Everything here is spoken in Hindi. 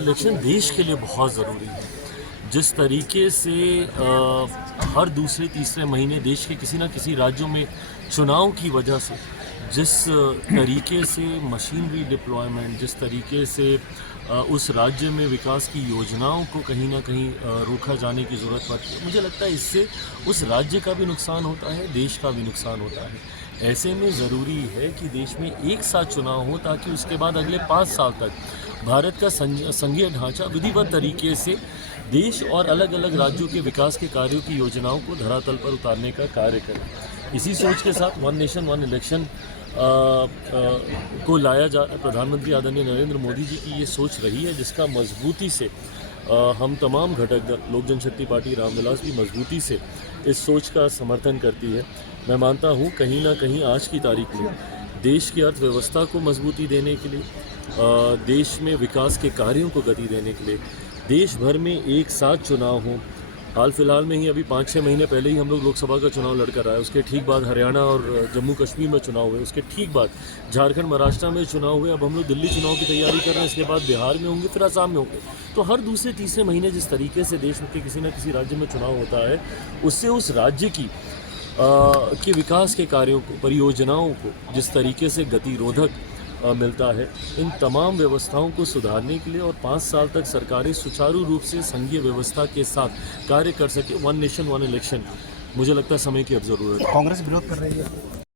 इलेक्शन देश के लिए बहुत ज़रूरी है। जिस तरीके से हर दूसरे तीसरे महीने देश के किसी न किसी राज्यों में चुनाव की वजह से जिस तरीके से मशीनरी डिप्लॉयमेंट, जिस तरीके से उस राज्य में विकास की योजनाओं को कहीं ना कहीं रोका जाने की ज़रूरत पड़ती है, मुझे लगता है इससे उस राज्य का भी नुकसान होता है, देश का भी नुकसान होता है। ऐसे में ज़रूरी है कि देश में एक साथ चुनाव हो ताकि उसके बाद अगले 5 साल तक भारत का संघीय ढांचा विधिवत तरीके से देश और अलग अलग राज्यों के विकास के कार्यों की योजनाओं को धरातल पर उतारने का कार्य करे। इसी सोच के साथ वन नेशन वन इलेक्शन को लाया जा प्रधानमंत्री आदरणीय नरेंद्र मोदी जी की ये सोच रही है, जिसका मजबूती से हम तमाम घटक दल लोक जनशक्ति पार्टी रामविलास भी मजबूती से इस सोच का समर्थन करती है। मैं मानता हूँ कहीं ना कहीं आज की तारीख में देश की अर्थव्यवस्था को मजबूती देने के लिए, देश में विकास के कार्यों को गति देने के लिए देश भर में एक साथ चुनाव हों। हाल फिलहाल में ही अभी 5-6 महीने पहले ही हम लोग लोकसभा का चुनाव लड़कर आए, उसके ठीक बाद हरियाणा और जम्मू कश्मीर में चुनाव हुए, उसके ठीक बाद झारखंड महाराष्ट्र में चुनाव हुए, अब हम लोग दिल्ली चुनाव की तैयारी कर रहे हैं, इसके बाद बिहार में होंगे, फिर असम में होंगे। तो हर दूसरे तीसरे महीने जिस तरीके से देश के किसी न किसी राज्य में चुनाव होता है, उससे उस राज्य की के विकास के कार्यों को, परियोजनाओं को जिस तरीके से गतिरोधक मिलता है, इन तमाम व्यवस्थाओं को सुधारने के लिए और 5 साल तक सरकारें सुचारू रूप से संघीय व्यवस्था के साथ कार्य कर सके, वन नेशन वन इलेक्शन, मुझे लगता है समय की अब ज़रूरत है। कांग्रेस विरोध कर रही है।